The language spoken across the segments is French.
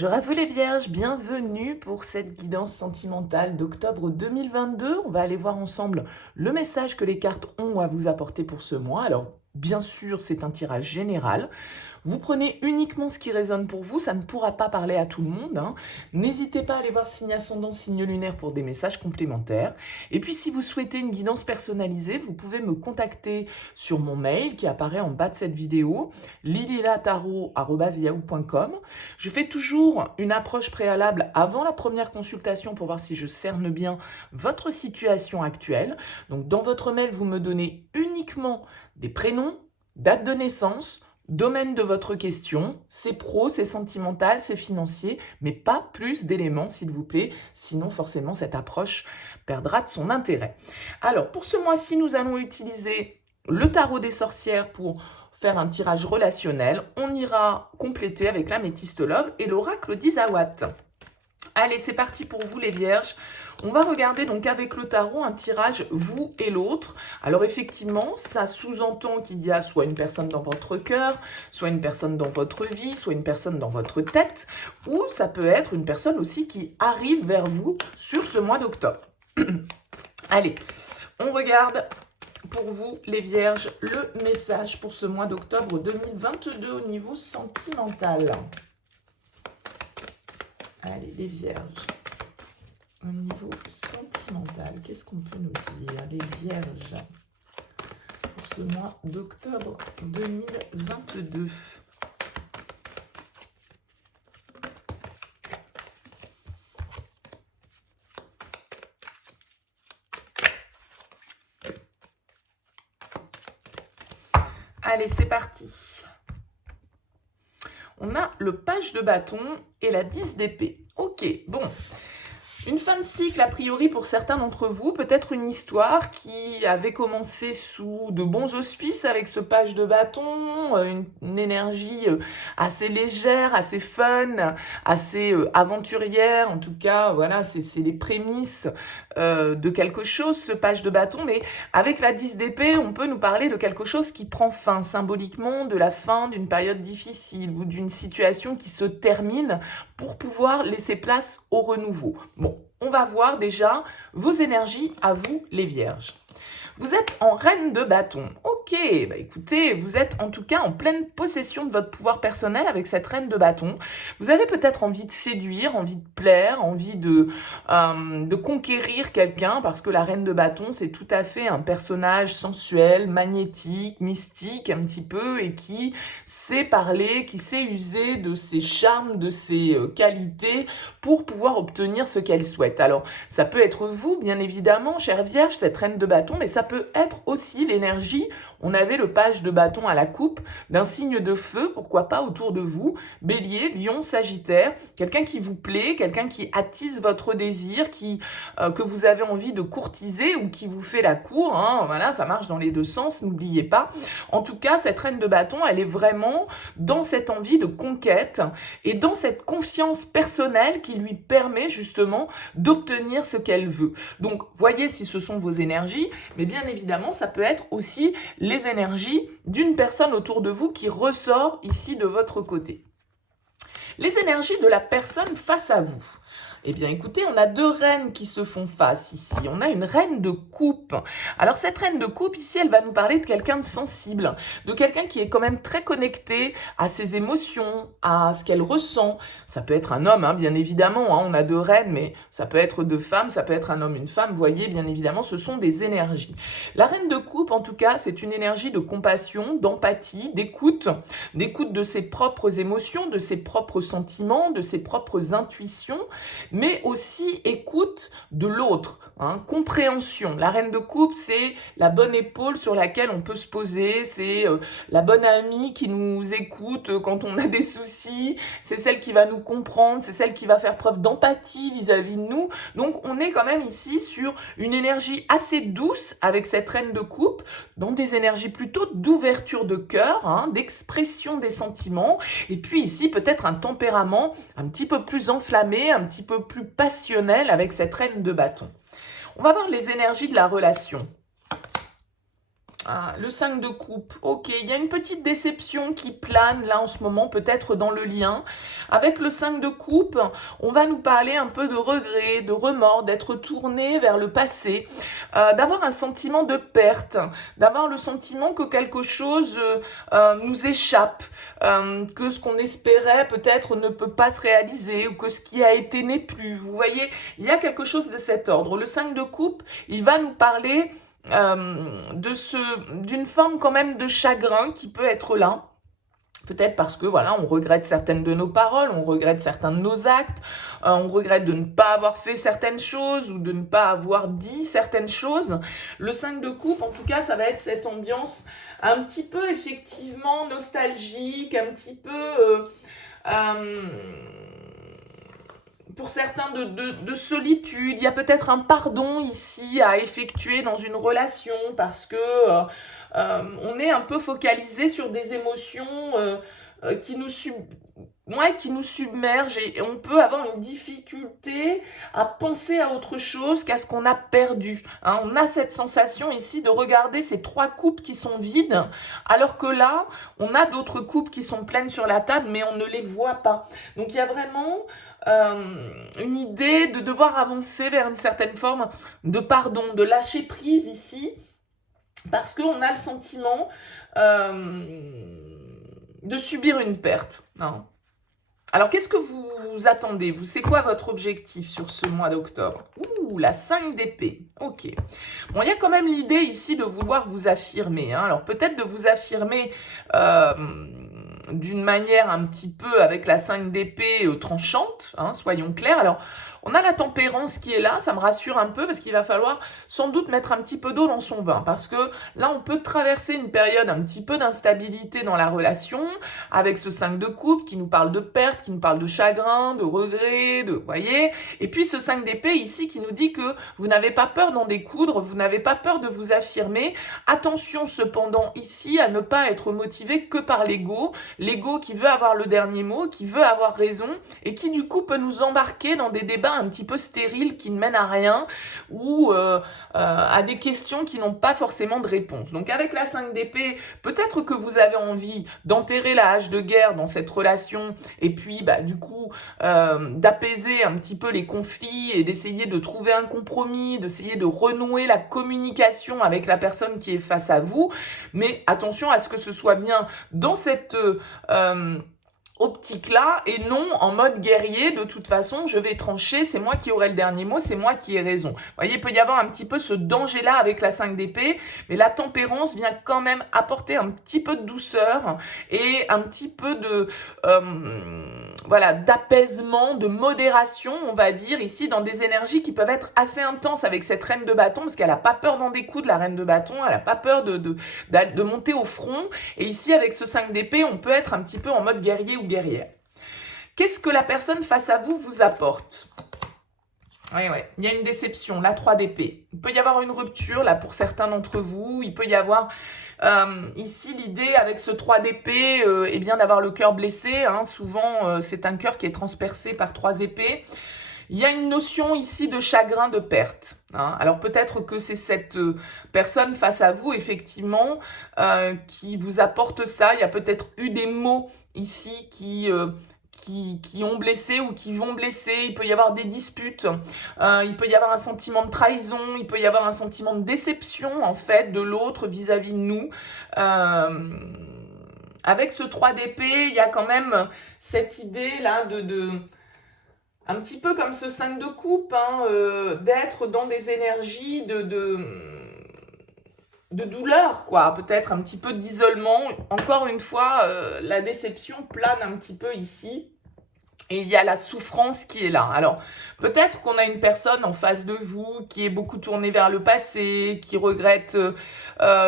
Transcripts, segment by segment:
Bonjour à vous les vierges, bienvenue pour cette guidance sentimentale d'octobre 2022. On va aller voir ensemble le message que les cartes ont à vous apporter pour ce mois. Alors bien sûr c'est un tirage général. Vous prenez uniquement ce qui résonne pour vous, ça ne pourra pas parler à tout le monde. N'hésitez pas à aller voir signe ascendant, signe lunaire pour des messages complémentaires. Et puis si vous souhaitez une guidance personnalisée, vous pouvez me contacter sur mon mail qui apparaît en bas de cette vidéo, lililataro@yahoo.com. Je fais toujours une approche préalable avant la première consultation pour voir si je cerne bien votre situation actuelle. Donc dans votre mail, vous me donnez uniquement des prénoms, date de naissance, domaine de votre question, c'est pro, c'est sentimental, c'est financier, mais pas plus d'éléments s'il vous plaît, sinon forcément cette approche perdra de son intérêt. Alors pour ce mois-ci, nous allons utiliser le tarot des sorcières pour faire un tirage relationnel. On ira compléter avec l'améthyste love et l'oracle d'Isawat. Allez, c'est parti pour vous les vierges. On va regarder donc avec le tarot un tirage vous et l'autre. Alors effectivement, ça sous-entend qu'il y a soit une personne dans votre cœur, soit une personne dans votre vie, soit une personne dans votre tête, ou ça peut être une personne aussi qui arrive vers vous sur ce mois d'octobre. Allez, on regarde pour vous les vierges le message pour ce mois d'octobre 2022 au niveau sentimental. Allez, les vierges, au niveau sentimental, qu'est-ce qu'on peut nous dire, les vierges, pour ce mois d'octobre 2022 ? Allez, c'est parti. On a le page de bâton et la 10 d'épée. Ok, bon. Une fin de cycle, a priori, pour certains d'entre vous, peut-être une histoire qui avait commencé sous de bons auspices avec ce page de bâton, une énergie assez légère, assez fun, assez aventurière. En tout cas, voilà, c'est les prémices de quelque chose, ce page de bâton. Mais avec la 10 d'épée, on peut nous parler de quelque chose qui prend fin, symboliquement, de la fin d'une période difficile ou d'une situation qui se termine pour pouvoir laisser place au renouveau. Bon. On va voir déjà vos énergies à vous, les vierges. Vous êtes en reine de bâton. Ok, bah écoutez, vous êtes en tout cas en pleine possession de votre pouvoir personnel avec cette reine de bâton. Vous avez peut-être envie de séduire, envie de plaire, envie de conquérir quelqu'un parce que la reine de bâton, c'est tout à fait un personnage sensuel, magnétique, mystique un petit peu et qui sait parler, qui sait user de ses charmes, de ses qualités pour pouvoir obtenir ce qu'elle souhaite. Alors, ça peut être vous, bien évidemment, chère vierge, cette reine de bâton, mais ça peut être aussi l'énergie, on avait le page de bâton à la coupe, d'un signe de feu, pourquoi pas autour de vous, bélier, lion, sagittaire, quelqu'un qui vous plaît, quelqu'un qui attise votre désir, que vous avez envie de courtiser ou qui vous fait la cour, voilà, ça marche dans les deux sens, n'oubliez pas. En tout cas, cette reine de bâton, elle est vraiment dans cette envie de conquête et dans cette confiance personnelle qui lui permet justement d'obtenir ce qu'elle veut. Donc, voyez si ce sont vos énergies, mais bien évidemment, ça peut être aussi les énergies d'une personne autour de vous qui ressort ici de votre côté. Les énergies de la personne face à vous. Eh bien, écoutez, on a deux reines qui se font face ici. On a une reine de coupe. Alors, cette reine de coupe, ici, elle va nous parler de quelqu'un de sensible, de quelqu'un qui est quand même très connecté à ses émotions, à ce qu'elle ressent. Ça peut être un homme, bien évidemment. On a deux reines, mais ça peut être deux femmes, ça peut être un homme, une femme. Vous voyez, bien évidemment, ce sont des énergies. La reine de coupe, en tout cas, c'est une énergie de compassion, d'empathie, d'écoute de ses propres émotions, de ses propres sentiments, de ses propres intuitions, mais aussi écoute de l'autre, compréhension. La reine de coupe, c'est la bonne épaule sur laquelle on peut se poser, c'est la bonne amie qui nous écoute quand on a des soucis, c'est celle qui va nous comprendre, c'est celle qui va faire preuve d'empathie vis-à-vis de nous. Donc on est quand même ici sur une énergie assez douce avec cette reine de coupe, dans des énergies plutôt d'ouverture de cœur, d'expression des sentiments, et puis ici peut-être un tempérament un petit peu plus enflammé, un petit peu plus passionnel avec cette reine de bâton. On va voir les énergies de la relation. Ah, le 5 de coupe, ok, il y a une petite déception qui plane là en ce moment, peut-être dans le lien. Avec le 5 de coupe, on va nous parler un peu de regret, de remords, d'être tourné vers le passé, d'avoir un sentiment de perte, d'avoir le sentiment que quelque chose nous échappe, que ce qu'on espérait peut-être ne peut pas se réaliser ou que ce qui a été n'est plus. Vous voyez, il y a quelque chose de cet ordre. Le 5 de coupe, il va nous parler d'une forme quand même de chagrin qui peut être là. Peut-être parce que voilà, on regrette certaines de nos paroles, on regrette certains de nos actes, on regrette de ne pas avoir fait certaines choses ou de ne pas avoir dit certaines choses. Le 5 de coupe, en tout cas, ça va être cette ambiance un petit peu effectivement nostalgique, un petit peu pour certains de solitude. Il y a peut-être un pardon ici à effectuer dans une relation parce que on est un peu focalisé sur des émotions qui nous submergent et on peut avoir une difficulté à penser à autre chose qu'à ce qu'on a perdu. Hein, on a cette sensation ici de regarder ces 3 coupes qui sont vides, alors que là, on a d'autres coupes qui sont pleines sur la table, mais on ne les voit pas. Donc il y a vraiment une idée de devoir avancer vers une certaine forme de pardon, de lâcher prise ici, parce qu'on a le sentiment de subir une perte. Hein. Alors, qu'est-ce que vous attendez? C'est quoi votre objectif sur ce mois d'octobre? Ouh, la 5 d'épée. Ok. Bon, il y a quand même l'idée ici de vouloir vous affirmer. Hein. Alors, peut-être de vous affirmer d'une manière un petit peu avec la 5 d'épée tranchante, hein, soyons clairs. Alors, on a la tempérance qui est là, ça me rassure un peu parce qu'il va falloir sans doute mettre un petit peu d'eau dans son vin parce que là, on peut traverser une période un petit peu d'instabilité dans la relation avec ce 5 de coupe qui nous parle de perte, qui nous parle de chagrin, de regret, vous voyez. Et puis ce 5 d'épée ici qui nous dit que vous n'avez pas peur d'en découdre, vous n'avez pas peur de vous affirmer. Attention cependant ici à ne pas être motivé que par l'ego qui veut avoir le dernier mot, qui veut avoir raison et qui du coup peut nous embarquer dans des débats un petit peu stériles qui ne mènent à rien ou à des questions qui n'ont pas forcément de réponse. Donc avec la 5 d'épée, peut-être que vous avez envie d'enterrer la hache de guerre dans cette relation et puis du coup d'apaiser un petit peu les conflits et d'essayer de trouver un compromis, d'essayer de renouer la communication avec la personne qui est face à vous. Mais attention à ce que ce soit bien dans cette optique-là et non en mode guerrier, de toute façon, je vais trancher, c'est moi qui aurai le dernier mot, c'est moi qui ai raison. Vous voyez, il peut y avoir un petit peu ce danger-là avec la 5 d'épée, mais la tempérance vient quand même apporter un petit peu de douceur et un petit peu de d'apaisement, de modération, on va dire, ici, dans des énergies qui peuvent être assez intenses avec cette reine de bâton, parce qu'elle n'a pas peur d'en découdre, la reine de bâton, elle n'a pas peur de monter au front, et ici, avec ce 5 d'épée, on peut être un petit peu en mode guerrier ou guerrière. Qu'est-ce que la personne face à vous apporte? Oui, il y a une déception, la 3 d'épée. Il peut y avoir une rupture, là, pour certains d'entre vous. Il peut y avoir, ici, l'idée, avec ce 3 d'épée, eh bien, d'avoir le cœur blessé. Hein. Souvent, c'est un cœur qui est transpercé par 3 épées. Il y a une notion ici de chagrin, de perte. Hein. Alors, peut-être que c'est cette personne face à vous, effectivement, qui vous apporte ça. Il y a peut-être eu des mots ici qui ont blessé ou qui vont blesser, il peut y avoir des disputes, il peut y avoir un sentiment de trahison, il peut y avoir un sentiment de déception en fait de l'autre vis-à-vis de nous. Avec ce 3 d'épée, il y a quand même cette idée là de un petit peu comme ce 5 de coupe, hein, d'être dans des énergies de douleur, quoi, peut-être un petit peu d'isolement. Encore une fois, la déception plane un petit peu ici. Et il y a la souffrance qui est là. Alors, peut-être qu'on a une personne en face de vous qui est beaucoup tournée vers le passé, qui regrette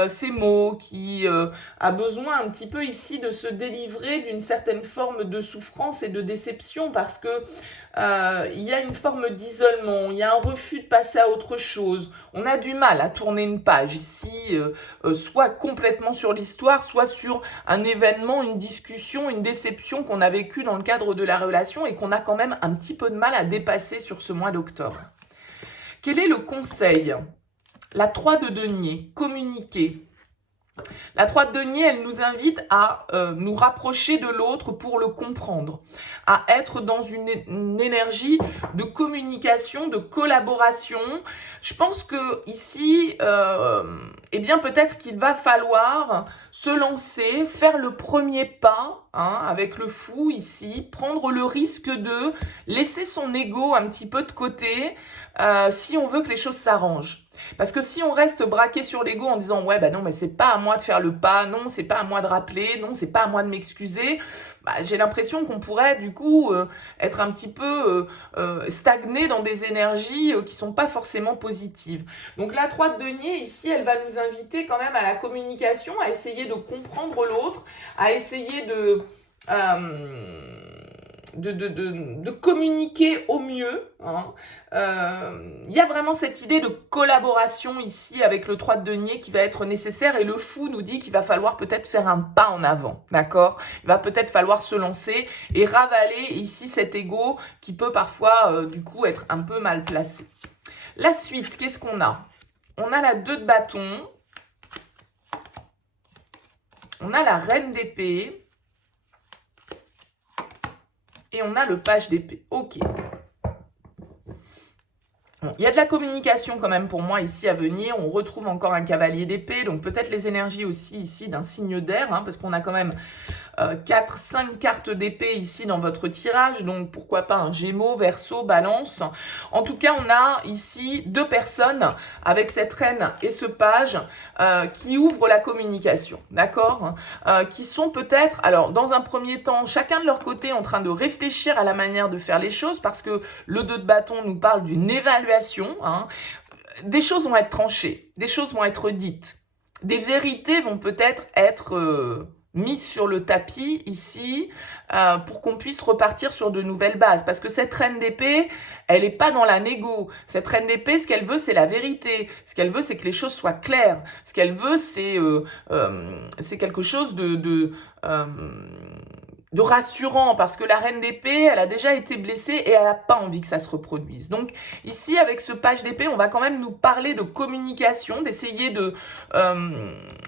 ses mots, qui a besoin un petit peu ici de se délivrer d'une certaine forme de souffrance et de déception parce que il y a une forme d'isolement, il y a un refus de passer à autre chose. On a du mal à tourner une page ici, soit complètement sur l'histoire, soit sur un événement, une discussion, une déception qu'on a vécue dans le cadre de la relation et qu'on a quand même un petit peu de mal à dépasser sur ce mois d'octobre. Quel est le conseil? La 3 de denier, communiquer. La 3 de denier, elle nous invite à nous rapprocher de l'autre pour le comprendre, à être dans une énergie de communication, de collaboration. Je pense que ici, eh bien peut-être qu'il va falloir se lancer, faire le premier pas, hein, avec le fou ici, prendre le risque de laisser son ego un petit peu de côté si on veut que les choses s'arrangent. Parce que si on reste braqué sur l'ego en disant ouais bah non mais c'est pas à moi de faire le pas, non c'est pas à moi de rappeler, non c'est pas à moi de m'excuser, bah, j'ai l'impression qu'on pourrait du coup être un petit peu stagné dans des énergies qui sont pas forcément positives. Donc la 3 de denier ici elle va nous inviter quand même à la communication, à essayer de comprendre l'autre, à essayer de communiquer au mieux. Hein. Y a vraiment cette idée de collaboration ici avec le 3 de denier qui va être nécessaire et le fou nous dit qu'il va falloir peut-être faire un pas en avant, d'accord? Il va peut-être falloir se lancer et ravaler ici cet ego qui peut parfois du coup être un peu mal placé. La suite, qu'est-ce qu'on a? On a la 2 de bâton, on a la reine d'épée, et on a le page d'épée. Ok. Bon, il y a de la communication quand même pour moi ici à venir. On retrouve encore un cavalier d'épée. Donc peut-être les énergies aussi ici d'un signe d'air. Hein, parce qu'on a quand même 4-5 cartes d'épée ici dans votre tirage. Donc pourquoi pas un Gémeaux, Verseau, Balance. En tout cas, on a ici 2 personnes avec cette reine et ce page qui ouvrent la communication. D'accord, qui sont peut-être, alors dans un premier temps, chacun de leur côté en train de réfléchir à la manière de faire les choses parce que le 2 de bâton nous parle d'une évaluation. Hein. Des choses vont être tranchées, des choses vont être dites. Des vérités vont peut-être être mise sur le tapis ici pour qu'on puisse repartir sur de nouvelles bases. Parce que cette reine d'épée, elle n'est pas dans la négo. Cette reine d'épée, ce qu'elle veut, c'est la vérité. Ce qu'elle veut, c'est que les choses soient claires. Ce qu'elle veut, c'est quelque chose de rassurant, parce que la reine d'épée, elle a déjà été blessée et elle n'a pas envie que ça se reproduise. Donc ici, avec ce page d'épée, on va quand même nous parler de communication, d'essayer de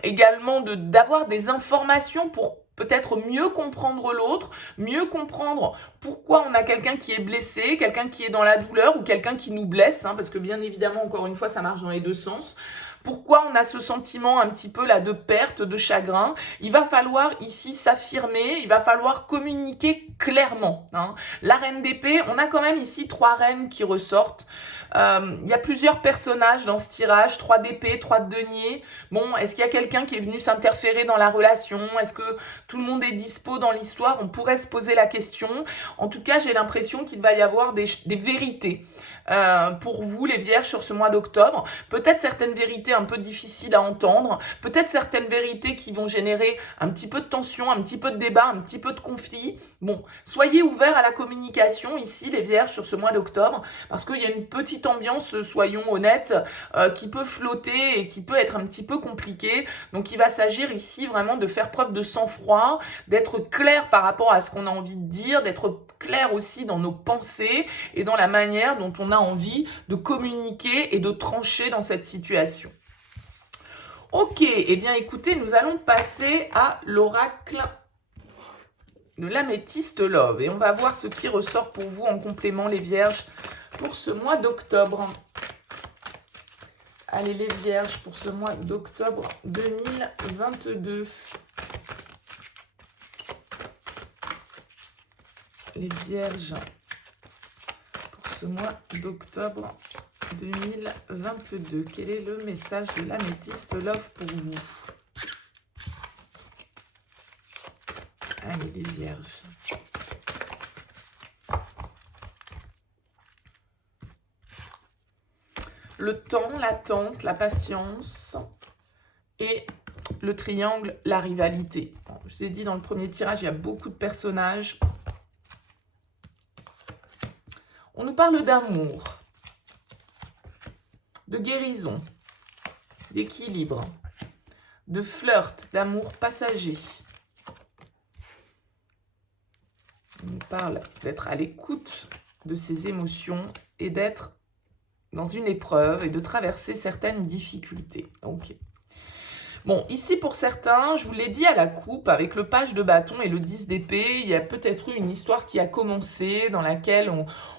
également d'avoir des informations pour peut-être mieux comprendre l'autre, mieux comprendre pourquoi on a quelqu'un qui est blessé, quelqu'un qui est dans la douleur ou quelqu'un qui nous blesse, hein, parce que bien évidemment, encore une fois, ça marche dans les deux sens. Pourquoi on a ce sentiment un petit peu là de perte, de chagrin? Il va falloir ici s'affirmer, il va falloir communiquer clairement. Hein. La reine d'épée, on a quand même ici 3 reines qui ressortent. Il y a plusieurs personnages dans ce tirage, 3 d'épée, 3 de denier. Bon, est-ce qu'il y a quelqu'un qui est venu s'interférer dans la relation? Est-ce que tout le monde est dispo dans l'histoire? On pourrait se poser la question. En tout cas, j'ai l'impression qu'il va y avoir des vérités pour vous, les vierges, sur ce mois d'octobre. Peut-être certaines vérités un peu difficiles à entendre, peut-être certaines vérités qui vont générer un petit peu de tension, un petit peu de débat, un petit peu de conflit. Bon, soyez ouverts à la communication ici, les vierges, sur ce mois d'octobre, parce qu'il y a une petite ambiance, soyons honnêtes, qui peut flotter et qui peut être un petit peu compliquée. Donc il va s'agir ici vraiment de faire preuve de sang-froid, d'être clair par rapport à ce qu'on a envie de dire, d'être clair aussi dans nos pensées et dans la manière dont on a envie de communiquer et de trancher dans cette situation. Ok, eh bien écoutez, nous allons passer à l'oracle de l'améthyste Love. Et on va voir ce qui ressort pour vous en complément, les vierges, pour ce mois d'octobre. Allez, les vierges, pour ce mois d'octobre 2022. Les vierges, pour ce mois d'octobre 2022. Quel est le message de l'améthyste Love pour vous? Allez, les vierges. Le temps, l'attente, la patience et le triangle, la rivalité. Bon, je vous ai dit dans le premier tirage, il y a beaucoup de personnages. On nous parle d'amour, de guérison, d'équilibre, de flirt, d'amour passager. On nous parle d'être à l'écoute de ses émotions et d'être dans une épreuve et de traverser certaines difficultés. Ok. Bon, ici pour certains, je vous l'ai dit à la coupe, avec le page de bâton et le 10 d'épée, il y a peut-être eu une histoire qui a commencé, dans laquelle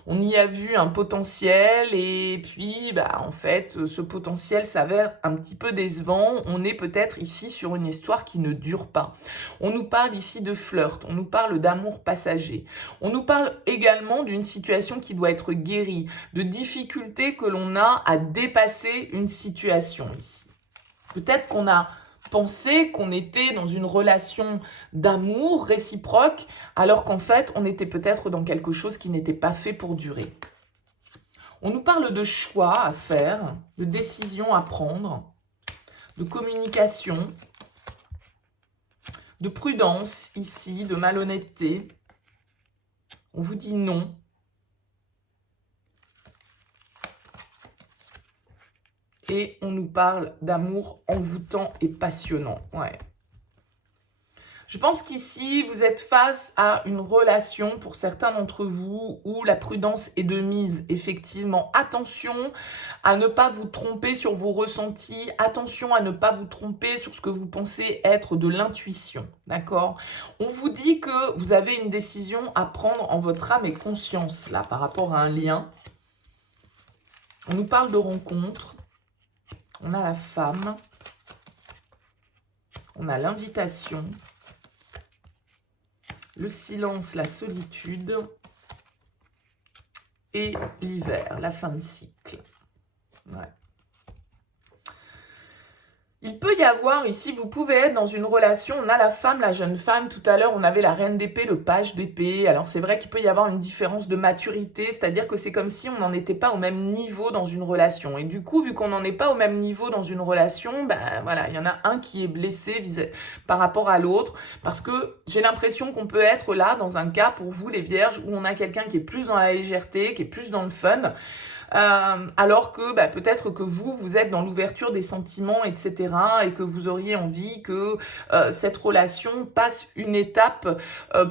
on y a vu un potentiel, et puis en fait, ce potentiel s'avère un petit peu décevant. On est peut-être ici sur une histoire qui ne dure pas. On nous parle ici de flirt, on nous parle d'amour passager. On nous parle également d'une situation qui doit être guérie, de difficultés que l'on a à dépasser une situation ici. Peut-être qu'on a pensé qu'on était dans une relation d'amour réciproque, alors qu'en fait, on était peut-être dans quelque chose qui n'était pas fait pour durer. On nous parle de choix à faire, de décisions à prendre, de communication, de prudence ici, de malhonnêteté. On vous dit non. Et on nous parle d'amour envoûtant et passionnant. Ouais. Je pense qu'ici, vous êtes face à une relation, pour certains d'entre vous, où la prudence est de mise. Effectivement, attention à ne pas vous tromper sur vos ressentis. Attention à ne pas vous tromper sur ce que vous pensez être de l'intuition. D'accord? On vous dit que vous avez une décision à prendre en votre âme et conscience, là, par rapport à un lien. On nous parle de rencontre. On a la femme, on a l'invitation, le silence, la solitude et l'hiver, la fin de cycle. Ouais. Il peut y avoir ici, vous pouvez être dans une relation, on a la femme, la jeune femme, tout à l'heure on avait la reine d'épée, le page d'épée, alors c'est vrai qu'il peut y avoir une différence de maturité, c'est-à-dire que c'est comme si on n'en était pas au même niveau dans une relation, et du coup vu qu'on n'en est pas au même niveau dans une relation, voilà, il y en a un qui est blessé par rapport à l'autre, parce que j'ai l'impression qu'on peut être là dans un cas pour vous les vierges, où on a quelqu'un qui est plus dans la légèreté, qui est plus dans le fun, alors que peut-être que vous êtes dans l'ouverture des sentiments, etc. et que vous auriez envie que cette relation passe une étape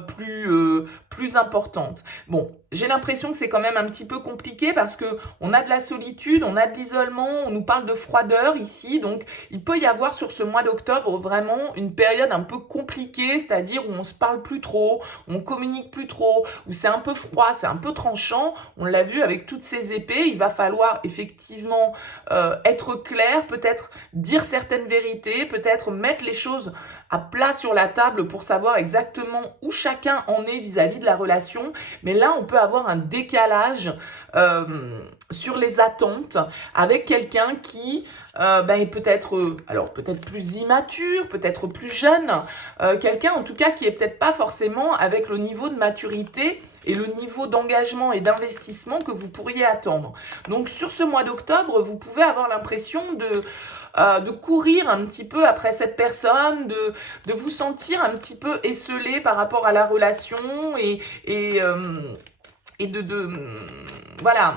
plus importante. Bon, j'ai l'impression que c'est quand même un petit peu compliqué parce que on a de la solitude, on a de l'isolement, on nous parle de froideur ici, donc il peut y avoir sur ce mois d'octobre vraiment une période un peu compliquée, c'est-à-dire où on se parle plus trop, on communique plus trop, où c'est un peu froid, c'est un peu tranchant. On l'a vu avec toutes ces épées, il va falloir effectivement être clair, peut-être dire certaines vérités, peut-être mettre les choses à plat sur la table pour savoir exactement où chacun en est vis-à-vis de la relation. Mais là, on peut avoir un décalage sur les attentes avec quelqu'un qui est peut-être peut-être plus immature, peut-être plus jeune, quelqu'un en tout cas qui est peut-être pas forcément avec le niveau de maturité et le niveau d'engagement et d'investissement que vous pourriez attendre. Donc sur ce mois d'octobre, vous pouvez avoir l'impression de courir un petit peu après cette personne, de vous sentir un petit peu esselé par rapport à la relation et voilà,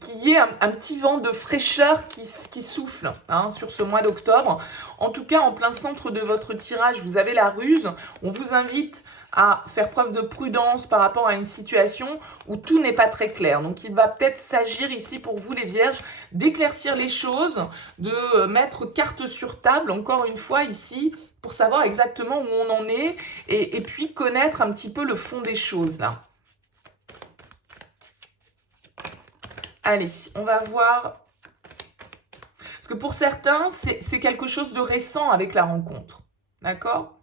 qu'il y ait un petit vent de fraîcheur qui souffle sur ce mois d'octobre. En tout cas, en plein centre de votre tirage, vous avez la ruse. On vous invite à faire preuve de prudence par rapport à une situation où tout n'est pas très clair. Donc, il va peut-être s'agir ici pour vous, les vierges, d'éclaircir les choses, de mettre carte sur table, encore une fois ici, pour savoir exactement où on en est et puis connaître un petit peu le fond des choses, là. Allez, on va voir. Parce que pour certains, c'est quelque chose de récent avec la rencontre. D'accord ?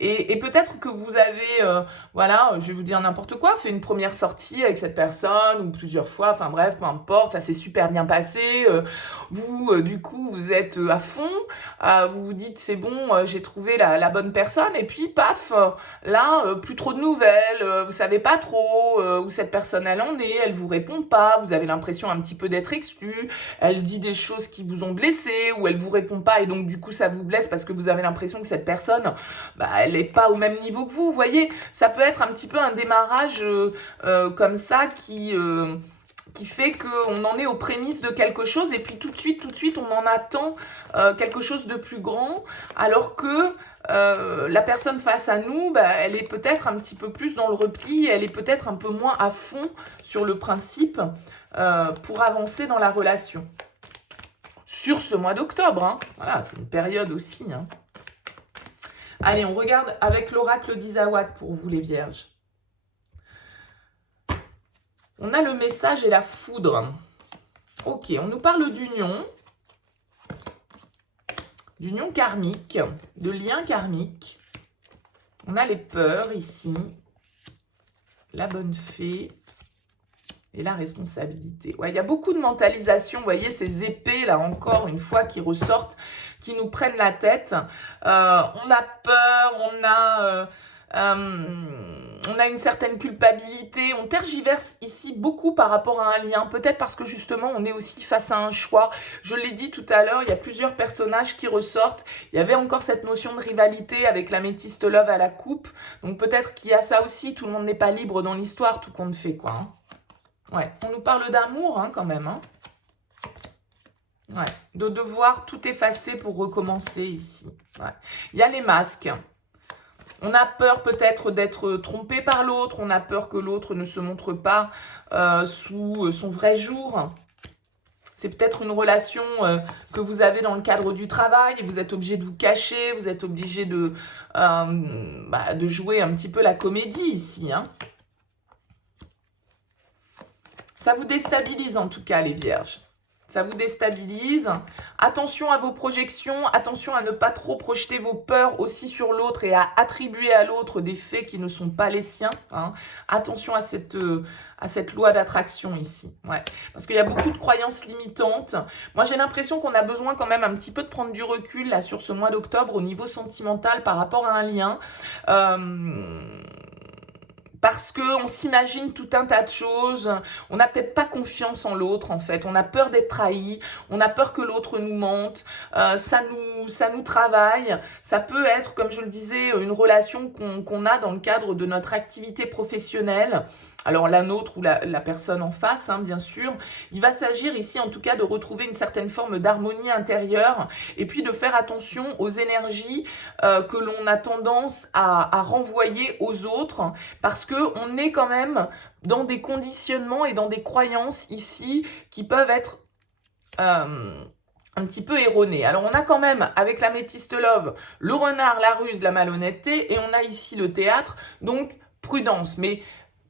Et peut-être que vous avez, je vais vous dire n'importe quoi, fait une première sortie avec cette personne, ou plusieurs fois, enfin bref, peu importe, ça s'est super bien passé. Du coup, vous êtes à fond, vous vous dites, c'est bon, j'ai trouvé la bonne personne, et puis paf, là, plus trop de nouvelles, vous savez pas trop où cette personne elle en est, elle vous répond pas, vous avez l'impression un petit peu d'être exclu, elle dit des choses qui vous ont blessé, ou elle vous répond pas, et donc du coup, ça vous blesse parce que vous avez l'impression que cette personne, elle n'est pas au même niveau que vous voyez, ça peut être un petit peu un démarrage comme ça qui fait qu'on en est aux prémices de quelque chose et puis tout de suite, on en attend quelque chose de plus grand, alors que la personne face à nous, elle est peut-être un petit peu plus dans le repli, elle est peut-être un peu moins à fond sur le principe pour avancer dans la relation. sur ce mois d'octobre. Hein. Voilà, c'est une période aussi. Hein. Allez, on regarde avec l'oracle d'Isawat pour vous les vierges. On a le message et la foudre. Ok, on nous parle d'union karmique, de lien karmique. On a les peurs ici, la bonne fée et la responsabilité. Ouais, il y a beaucoup de mentalisation, vous voyez ces épées là encore une fois qui ressortent, qui nous prennent la tête. On a peur, on a une certaine culpabilité, on tergiverse ici beaucoup par rapport à un lien, peut-être parce que justement on est aussi face à un choix. Je l'ai dit tout à l'heure, il y a plusieurs personnages qui ressortent, il y avait encore cette notion de rivalité avec l'améthyste love à la coupe, donc peut-être qu'il y a ça aussi, tout le monde n'est pas libre dans l'histoire, tout compte fait quoi. Hein. Ouais, on nous parle d'amour hein, quand même. Hein. Ouais, de devoir tout effacer pour recommencer ici. Ouais. Il y a les masques. On a peur peut-être d'être trompé par l'autre, on a peur que l'autre ne se montre pas sous son vrai jour. C'est peut-être une relation que vous avez dans le cadre du travail, vous êtes obligé de vous cacher, vous êtes obligé de jouer un petit peu la comédie ici. Hein. Ça vous déstabilise en tout cas les vierges. Ça vous déstabilise. Attention à vos projections, attention à ne pas trop projeter vos peurs aussi sur l'autre et à attribuer à l'autre des faits qui ne sont pas les siens. Hein. Attention à cette loi d'attraction ici. Ouais. Parce qu'il y a beaucoup de croyances limitantes. Moi, j'ai l'impression qu'on a besoin quand même un petit peu de prendre du recul là sur ce mois d'octobre au niveau sentimental par rapport à un lien. Parce qu'on s'imagine tout un tas de choses, on n'a peut-être pas confiance en l'autre en fait, on a peur d'être trahi, on a peur que l'autre nous mente, ça nous travaille, ça peut être, comme je le disais, une relation qu'on a dans le cadre de notre activité professionnelle, alors la nôtre ou la personne en face, hein, bien sûr. Il va s'agir ici en tout cas de retrouver une certaine forme d'harmonie intérieure et puis de faire attention aux énergies que l'on a tendance à renvoyer aux autres parce qu'on est quand même dans des conditionnements et dans des croyances ici qui peuvent être un petit peu erronées. Alors on a quand même avec l'améthyste love le renard, la ruse, la malhonnêteté et on a ici le théâtre, donc prudence. Mais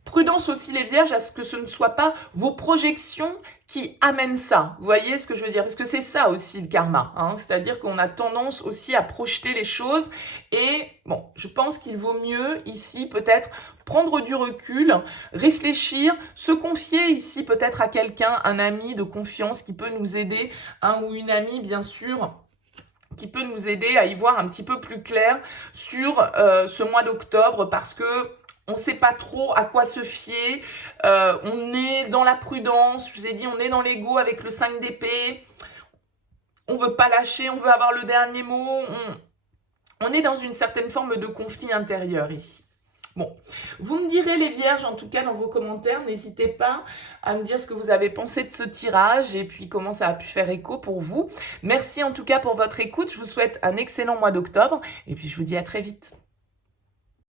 prudence aussi les vierges à ce que ce ne soit pas vos projections qui amènent ça. Vous voyez ce que je veux dire? Parce que c'est ça aussi le karma. Hein? C'est-à-dire qu'on a tendance aussi à projeter les choses. Et bon, je pense qu'il vaut mieux ici peut-être prendre du recul, réfléchir, se confier ici peut-être à quelqu'un, un ami de confiance qui peut nous aider, un ou une amie bien sûr, qui peut nous aider à y voir un petit peu plus clair sur ce mois d'octobre parce que on ne sait pas trop à quoi se fier, on est dans la prudence, je vous ai dit, on est dans l'ego avec le 5 d'épée, on ne veut pas lâcher, on veut avoir le dernier mot, on est dans une certaine forme de conflit intérieur ici. Bon, vous me direz les vierges, en tout cas dans vos commentaires, n'hésitez pas à me dire ce que vous avez pensé de ce tirage et puis comment ça a pu faire écho pour vous. Merci en tout cas pour votre écoute, je vous souhaite un excellent mois d'octobre et puis je vous dis à très vite.